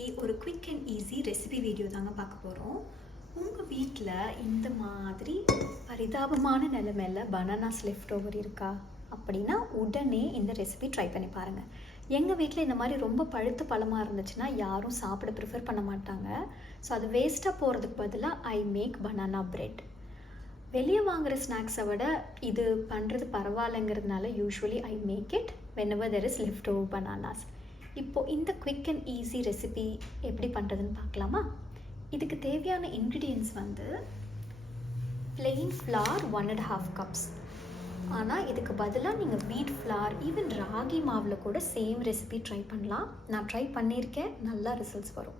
இன்றைக்கி ஒரு quick and easy recipe video தாங்க பார்க்க போகிறோம். உங்கள் வீட்டில் இந்த மாதிரி பரிதாபமான நிலைமையில் பனானாஸ் லெஃப்ட் ஓவர் இருக்கா அப்படின்னா உடனே இந்த ரெசிபி ட்ரை பண்ணி பாருங்கள். எங்கள் வீட்டில் இந்த மாதிரி ரொம்ப பழுத்த பழமாக இருந்துச்சுன்னா யாரும் சாப்பிட ப்ரிஃபர் பண்ண மாட்டாங்க. ஸோ அது வேஸ்ட்டாக போகிறதுக்கு பதிலாக ஐ மேக் பனானா பிரெட். வெளியே வாங்குகிற ஸ்நாக்ஸை விட இது பண்ணுறது பரவாயில்லைங்கிறதுனால usually I make it whenever there is leftover bananas. இப்போது இந்த குவிக் அண்ட் ஈஸி ரெசிபி எப்படி பண்ணுறதுன்னு பார்க்கலாமா? இதுக்கு தேவையான இன்க்ரீடியன்ட்ஸ் வந்து plain flour 1.5 cups. ஆனால் இதுக்கு பதிலாக நீங்கள் வீட் ஃப்ளார் ஈவன் ராகி மாவில் கூட சேம் ரெசிபி ட்ரை பண்ணலாம். நான் ட்ரை பண்ணியிருக்கேன், நல்லா ரிசல்ட்ஸ் வரும்.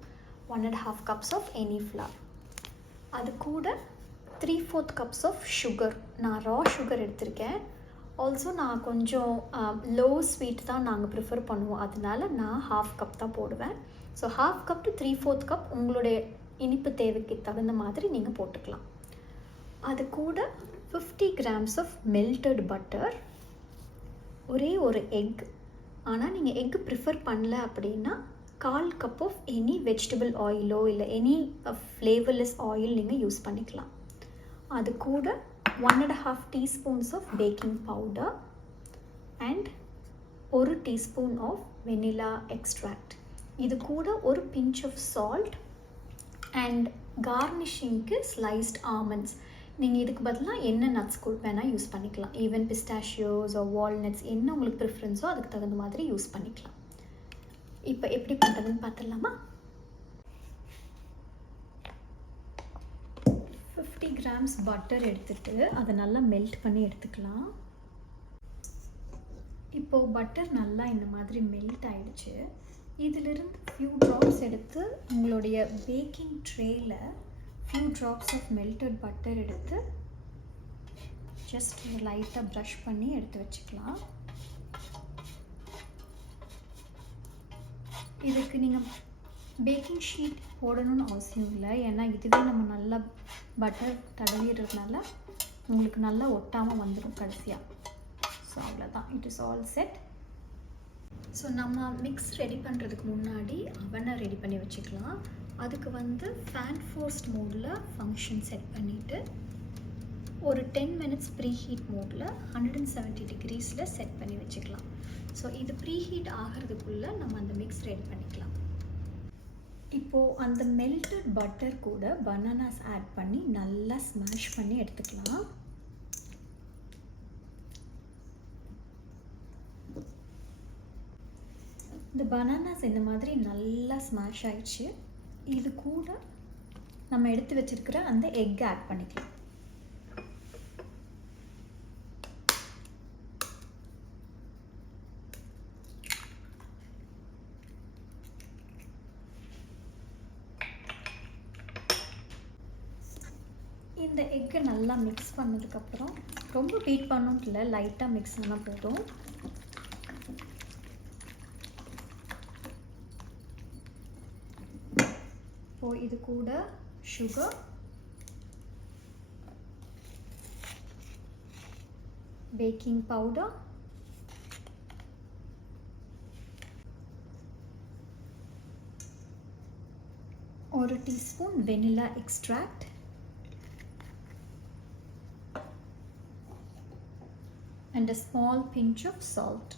1.5 cups ஆஃப் எனி ஃப்ளார். அது கூட 3/4 cups ஆஃப் சுகர். நான் ரா சுகர் எடுத்திருக்கேன். ஆல்சோ நான் கொஞ்சம் லோ ஸ்வீட் தான் நாங்கள் ப்ரிஃபர் பண்ணுவோம், அதனால நான் 1/2 cup தான் போடுவேன். ஸோ 1/2 cup to 3/4 cup உங்களுடைய இனிப்பு தேவைக்கு தகுந்த மாதிரி நீங்கள் போட்டுக்கலாம். அது கூட 50 grams ஆஃப் மெல்டட் பட்டர், ஒரே ஒரு எக். ஆனால் நீங்கள் எக் ப்ரிஃபர் பண்ணல அப்படின்னா 1/4 cup ஆஃப் எனி வெஜிடபிள் ஆயிலோ இல்லை எனி ஃப்ளேவர்லெஸ் ஆயில் நீங்கள் யூஸ் பண்ணிக்கலாம். அது கூட 1.5 teaspoons of baking powder and 1 teaspoon of vanilla extract. இது கூட ஒரு pinch of salt and garnishingக்கு sliced almonds. நீங்கள் இதுக்கு பதிலாக என்ன நட்ஸ் வேணால் யூஸ் பண்ணிக்கலாம். ஈவன் பிஸ்டாஷியோஸ் or walnuts என்ன உங்களுக்கு ப்ரிஃபரன்ஸோ அதுக்கு தகுந்த மாதிரி யூஸ் பண்ணிக்கலாம். இப்போ எப்படி பண்ணுறதுன்னு பார்த்துடலாமா? 50 grams பட்டர் எடுத்துகிட்டு அதை நல்லா மெல்ட் பண்ணி எடுத்துக்கலாம். இப்போது பட்டர் நல்லா இந்த மாதிரி மெல்ட் ஆகிடுச்சு. இதிலிருந்து ஃபியூ ட்ராப்ஸ் எடுத்து உங்களுடைய பேக்கிங் ட்ரேயில் few drops of melted butter எடுத்து ஜஸ்ட் லைட்டாக ப்ரஷ் பண்ணி எடுத்து வச்சுக்கலாம். இதுக்கு நீங்கள் பேக்கிங் ஷீட் போடணும்னு அவசியம் இல்லை, ஏன்னா இதுவே நம்ம நல்லா பட்டர் தடவிடுறதுனால உங்களுக்கு நல்லா ஒட்டாமல் வந்துடும் கடைசியாக. ஸோ அவ்வளோதான், it is all set. So நம்ம மிக்ஸ் ரெடி பண்ணுறதுக்கு முன்னாடி அவனை ரெடி பண்ணி வச்சுக்கலாம். அதுக்கு வந்து ஃபேன் ஃபோர்ஸ்ட் மோடில் ஃபங்க்ஷன் செட் பண்ணிவிட்டு ஒரு 10 minutes ப்ரீ ஹீட் மோடில் 170 degreesல செட் பண்ணி வச்சுக்கலாம். ஸோ இது ப்ரீ ஹீட் ஆகிறதுக்குள்ளே நம்ம அந்த மிக்ஸ் ரெடி பண்ணிக்கலாம். இப்போது அந்த மெல்டட் பட்டர் கூட பனானாஸ் ஆட் பண்ணி நல்லா ஸ்மாஷ் பண்ணி எடுத்துக்கலாம். இந்த பனானாஸ் இந்த மாதிரி நல்லா ஸ்மாஷ் ஆயிடுச்சு. இது கூட நம்ம எடுத்து வச்சிருக்கிற அந்த எக் ஆட் பண்ணிக்கலாம். இந்த எக்கை நல்லா மிக்ஸ் பண்ணதுக்கப்புறம் ரொம்ப பீட் பண்ணணும் இல்லை, லைட்டாக மிக்ஸ் பண்ணால் போதும். இப்போது இது கூட சுகர், பேக்கிங் பவுடர், ஒரு teaspoon vanilla extract, and a small pinch of salt.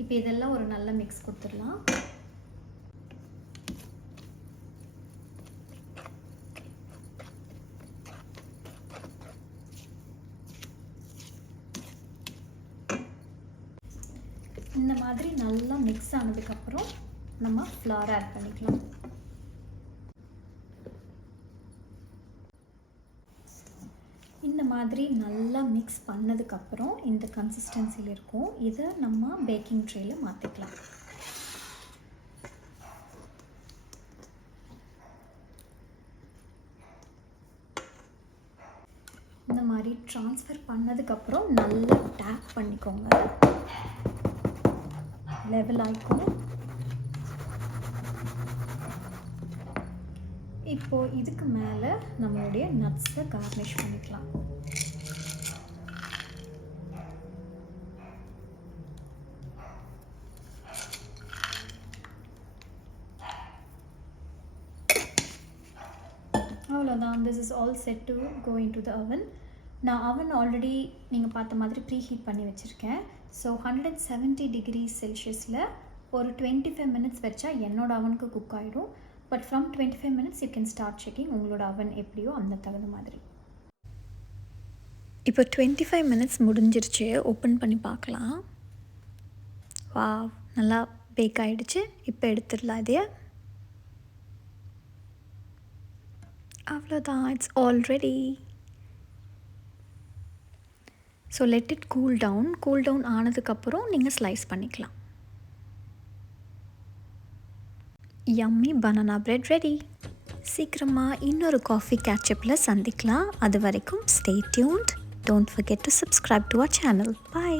இப்போ இதெல்லாம் ஒரு நல்ல மிக்ஸ் கொடுத்துடலாம். இந்த மாதிரி நல்லா மிக்ஸ் ஆனதுக்கப்புறம் நம்ம ஃப்ளார் ஆட் பண்ணிக்கலாம். இந்த மாதிரி நல்லா மிக்ஸ் பண்ணதுக்கப்புறம் இந்த கன்சிஸ்டன்சியில் இருக்கும். இதை நம்ம பேக்கிங் ட்ரேயில் மாற்றிக்கலாம். இந்த மாதிரி ட்ரான்ஸ்ஃபர் பண்ணதுக்கப்புறம் நல்லா டேப் பண்ணிக்கோங்க, லெவல் ஆகிக்கும். இப்போது இதுக்கு மேலே நம்மளுடைய நட்ஸை கார்னிஷ் பண்ணிக்கலாம். அவ்வளோதான். This is all set to go into the oven. நான் அவன் ஆல்ரெடி நீங்கள் பார்த்த மாதிரி ப்ரீ ஹீட் பண்ணி வச்சுருக்கேன். ஸோ 170 டிகிரி செல்சியஸில் ஒரு 25 மினிட்ஸ் வச்சா என்னோட அவனுக்கு குக் ஆகிடும். But from 25 minutes you can start checking உங்களோட அவன் எப்படியோ அந்த தகுந்த மாதிரி. இப்போ 25 மினிட்ஸ் முடிஞ்சிருச்சு. ஓப்பன் பண்ணி பார்க்கலாம். வாவ், நல்லா பேக் ஆகிடுச்சு. இப்போ எடுத்துடலாம் இதையே. அவ்வளோதான், it's all ready. So let it cool down ஆனதுக்கப்புறம் நீங்கள் ஸ்லைஸ் பண்ணிக்கலாம். Yummy banana bread ready. சீக்கிரமாக இன்னொரு காஃபி கேட்சப்பில் சந்திக்கலாம். அது வரைக்கும் stay tuned. Don't forget to subscribe to our channel. Bye.